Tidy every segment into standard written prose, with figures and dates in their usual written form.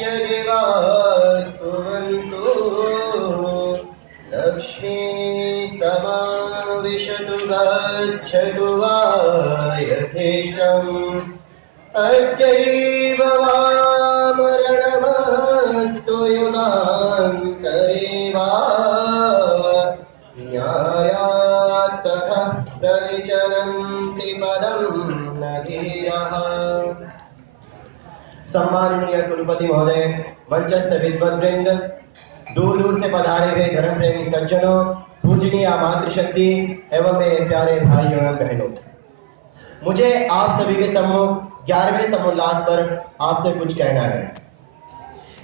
यदिवास्तुवन्तु लक्ष्मी समाविशतु गच्छतु वा यथेष्टम् अद्यैव वा मरणमस्तु युगान्तरे वा न्यायात् ततः प्रविचलन्ति पदं न धीरः। सम्माननीय कुलपति महोदय, मंचस्थ विद्वद्वृंद, दूर दूर से पधारे हुए धर्म प्रेमी सज्जनों, पूजनीय मातृशक्ति एवं मेरे प्यारे भाइयों एवं बहनों, मुझे आप सभी के सम्मुख 11वें समोल्लास पर आपसे कुछ कहना है।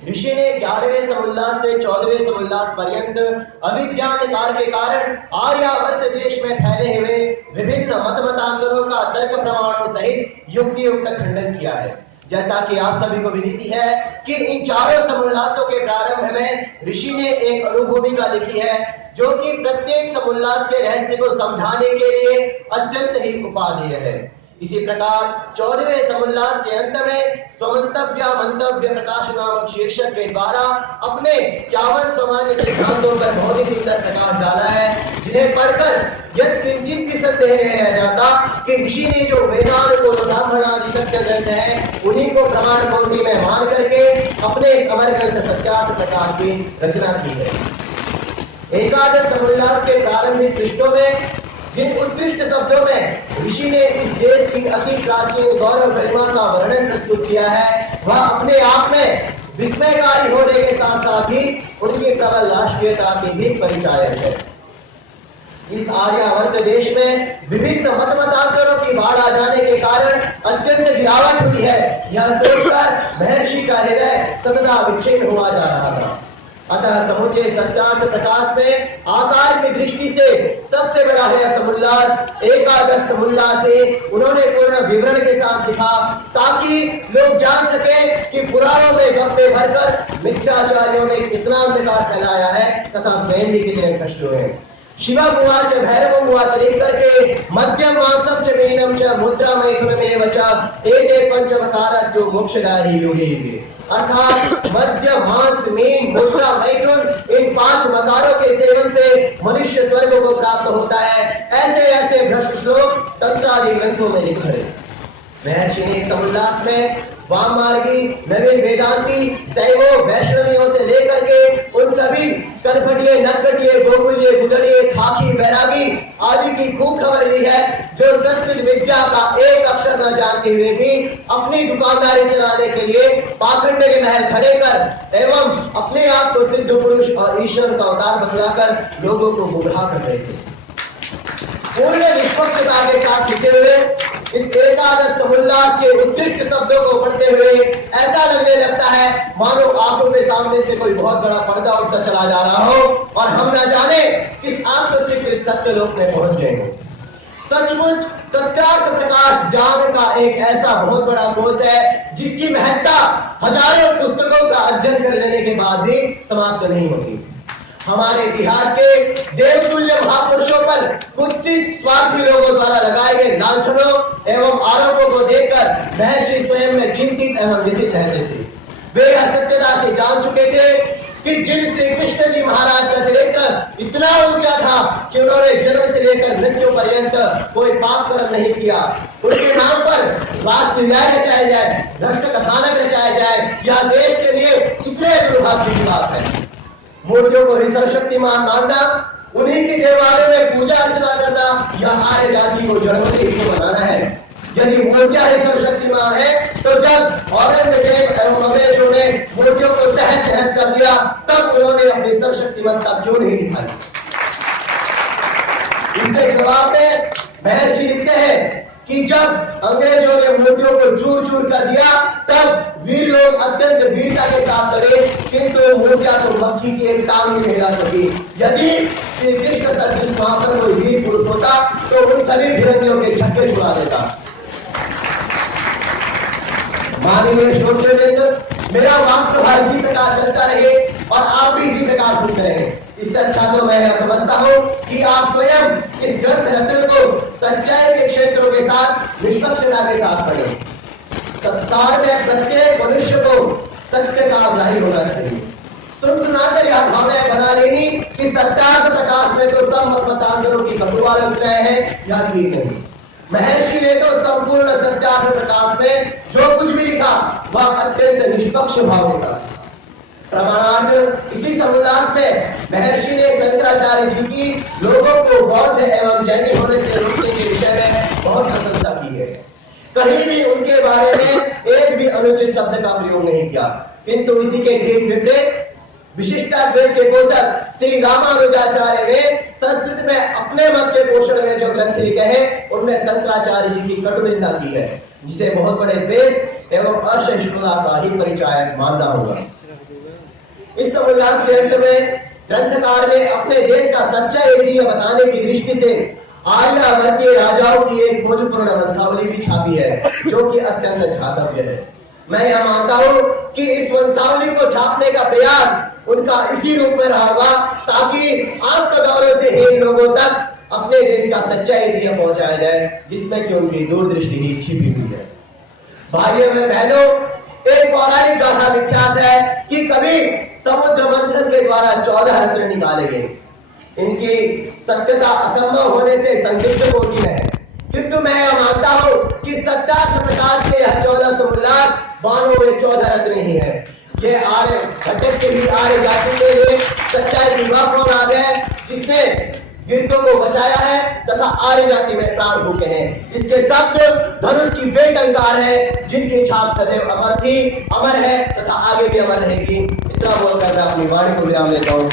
ऋषि ने 11वें समोल्लास से 14वें समोल्लास पर्यंत अविद्या अंधकार के कारण आर्यावर्त देश में फैले हुए विभिन्न मत मतांतरों का तर्क प्रमाणों सहित युक्ति युक्त खंडन किया है। जैसा कि आप सभी को विदित है कि इन चारों समोल्लासों के प्रारंभ में ऋषि ने एक अनुभूमिका लिखी है, जो कि प्रत्येक समोल्लास के रहस्य को समझाने के लिए अत्यंत ही उपादेय है। इसी प्रकार 14वें समोल्लास के अंत में स्वमंतव्य मंतव्य प्रकाश नामक शीर्षक के द्वारा अपने 51 सामान्य सिद्धांतों पर बहुत ही सुंदर प्रकाश डाला है, जिन्हें पढ़कर यह किंचित भी संदेह नहीं रह जाता कि ऋषि ने जो वेदांत को ब्राह्मण आदि सत्य ग्रंथ है उन्हीं को प्रमाण कोटि में मान करके अपने अमर ग्रंथ सत्यार्थ प्रकाश की रचना की है। एकादश समोल्लास के प्रारंभिक पृष्ठों में जिन उत्कृष्ट शब्दों में ऋषि ने इस देश की अति प्राचीन गौरव गरिमा का वर्णन प्रस्तुत किया है, वह अपने आप में विस्मयकारी होने के साथ साथ ही उनकी प्रबल राष्ट्रीयता की भी परिचायक है। इस आर्यावर्त देश में विभिन्न मत मतांतरों की बाढ़ आ जाने के कारण अत्यंत गिरावट हुई है। यह सोचकर महर्षि का हृदय सदा विच्छिन्न हुआ जा रहा था। अतः समूचे सत्यार्थ प्रकाश में आकार की दृष्टि से सबसे बड़ा है समोल्लास एकादश समोल्लास है। उन्होंने पूर्ण विवरण के साथ लिखा ताकि लोग जान सके कि पुराणों में गप्पे भरकर मिथ्याचार्यों ने कितना अंधकार फैलाया है तथा स्वयं भी कितने कष्ट हुए। शिवम उवाच भैरवम उवाच लिख करके मध्यम मांसम च मीनम च मुद्रा मैथुनमेव च एते पंचमकारस्यो मोक्षदायी योगे। अर्थात मध्य मांस मीन मुद्रा मैथुन इन 5 मकारों के सेवन से मनुष्य स्वर्ग को प्राप्त होता है। ऐसे ऐसे भ्रष्ट श्लोक तंत्र आदि ग्रंथों में लिखे हैं। महर्षि ने समोल्लास में वाममार्गी नवीन वेदांती शैवों वैष्णवियों से लेकर के उन सभी करपटिये नरकटिये गोकुलिये गुजरिये खाकी बैरागी आदि की खूब खबर दी है, जो संस्कृत विद्या का एक अक्षर न जानते हुए भी अपनी दुकानदारी चलाने के लिए पाखंड के महल खड़े कर एवं अपने आप को सिद्ध पुरुष और ईश्वर का अवतार बतलाकर लोगों को गुमराह कर रहे थे। पूर्ण निष्पक्षता के साथ लिखे हुए इस एकादश समोल्लास के उत्कृष्ट शब्दों को पढ़ते हुए ऐसा लगने लगता है मानो आंखों के सामने से कोई बहुत बड़ा पर्दा उठता चला जा रहा हो और हम न जाने किस आत्मस्वीकृत सत्य लोक में पहुंच गए हो। सचमुच सत्यार्थ प्रकाश जान का एक ऐसा बहुत बड़ा कोष है जिसकी महत्ता हजारों पुस्तकों का अध्ययन कर लेने के बाद भी समाप्त नहीं होती। हमारे इतिहास के देवतुल्य महापुरुषों पर कुत्सित स्वार्थी लोगों द्वारा लगाए गए लांछनों एवं आरोपों को देखकर महर्षि स्वयं में चिंतित एवं व्यथित रहते थे। वे यह सत्यता से जान चुके थे कि जिन श्री कृष्ण जी महाराज का चरित्र इतना ऊंचा था कि उन्होंने जन्म से लेकर मृत्यु पर्यंत कोई पाप कर्म नहीं किया, उनके नाम पर रासलीलाएं रचाया जाए, भ्रष्ट कथानक रचाया जाए, यह देश के लिए कितने दुर्भाग्य की बात है। मूर्तियों को ही सर्वशक्तिमान मानना, उन्हीं की देवालयों में पूजा अर्चना करना, यह आर्य जाति को जड़मती को बनाना है। यदि मूर्तियां ही सर्वशक्तिमान है तो जब औरंगजेब एवं अंग्रेजों ने मूर्तियों को तहस तहस कर दिया तब उन्होंने अपनी सर्वशक्तिमत्ता क्यों नहीं दिखाई। इसके जवाब में महर्षि लिखते हैं कि जब अंग्रेजों ने मूर्तियों को चूर चूर कर दिया तब वीर लोग अत्यंत वीरता के साथ लड़े, किंतु मूर्तियां तो मक्खी की एक टांग ही नहीं ला सकी। यदि श्री कृष्ण सदृश वहां पर कोई वीर पुरुष होता तो उन सभी फिरंगियों के छक्के छुड़ा देता। माननीय श्रोतृवृंद, मेरा मातृभाषा इसी प्रकार चलता रहे और आप भी इसी प्रकार सुनते रहे। इससे अच्छा तो मैं समझता हूँ कि आप स्वयं इस ग्रंथ रत्न को सच्चाई के क्षेत्रों के साथ निष्पक्षता के साथ पढ़ें। संसार में प्रत्येक मनुष्य को सत्यार्थ प्रकाश में तो सब मतमतांतरों की कटु आलोचनाएं हैं या ठीक नहीं। महर्षि ने तो संपूर्ण सत्यार्थ प्रकाश में जो कुछ भी लिखा वह अत्यंत निष्पक्ष भाव में था। प्रमाणार्थ इसी समुल्लास में महर्षि ने शंकराचार्य जी की लोगों को बौद्ध एवं जैनी होने से रोकने के विषय में बहुत प्रशंसा की है। कहीं भी उनके बारे में एक भी अनुचित शब्द का प्रयोग नहीं किया, किंतु इसी के ठीक विपरीत विशिष्टाद्वैत के पोषक श्री रामानुजाचार्य ने संस्कृत में अपने मत के पोषण में जो ग्रंथ लिखे हैं उनमें शंकराचार्य जी की कटु निंदा की है, जिसे बहुत बड़े द्वेष एवं असहिष्णुता का ही परिचायक मानना होगा। इस समुल्लास के अंत में ग्रंथकार ने अपने देश का सच्चा ऐतिह्य बताने की दृष्टि से आर्यावर्तीय राजाओं की एक खोजपूर्ण वंशावली भी छापी है, जो कि अत्यंत घातक है। मैं यह मानता हूं कि इस वंशावली को छापने का प्रयास उनका इसी रूप में रहा होगा ताकि आत्मगौरव से हीन लोगों तक अपने देश का सच्चा ऐतिह्य पहुंचाया जाए, जिसमें कि उनकी दूरदृष्टि ही छिपी हुई है। भाइयों में बहनों, एक पौराणिक गाथा विख्यात है कि कभी समुद्र मंथन के द्वारा 14 रत्न निकाले गए। इनकी सत्यता असंभव होने से संदिग्ध होती है, किंतु मैं यह मानता हूं कि सत्यार्थ प्रकाश के यह 14 समुल्लास बानों में 14 रत्न ही है। ये आर्य घटक के ही आर्य जाति के लिए सच्चाई की वह प्रौराग है जिसने गिरतों को बचाया है तथा आर्य जाति में प्राण फूके हैं। इसके शब्द धनुष की बेट अंगार है, जिनकी छाप सदैव अमर थी, अमर है तथा आगे भी अमर रहेगी। इतना बोलकर मैं अपनी वाणी को विराम लेता हूँ।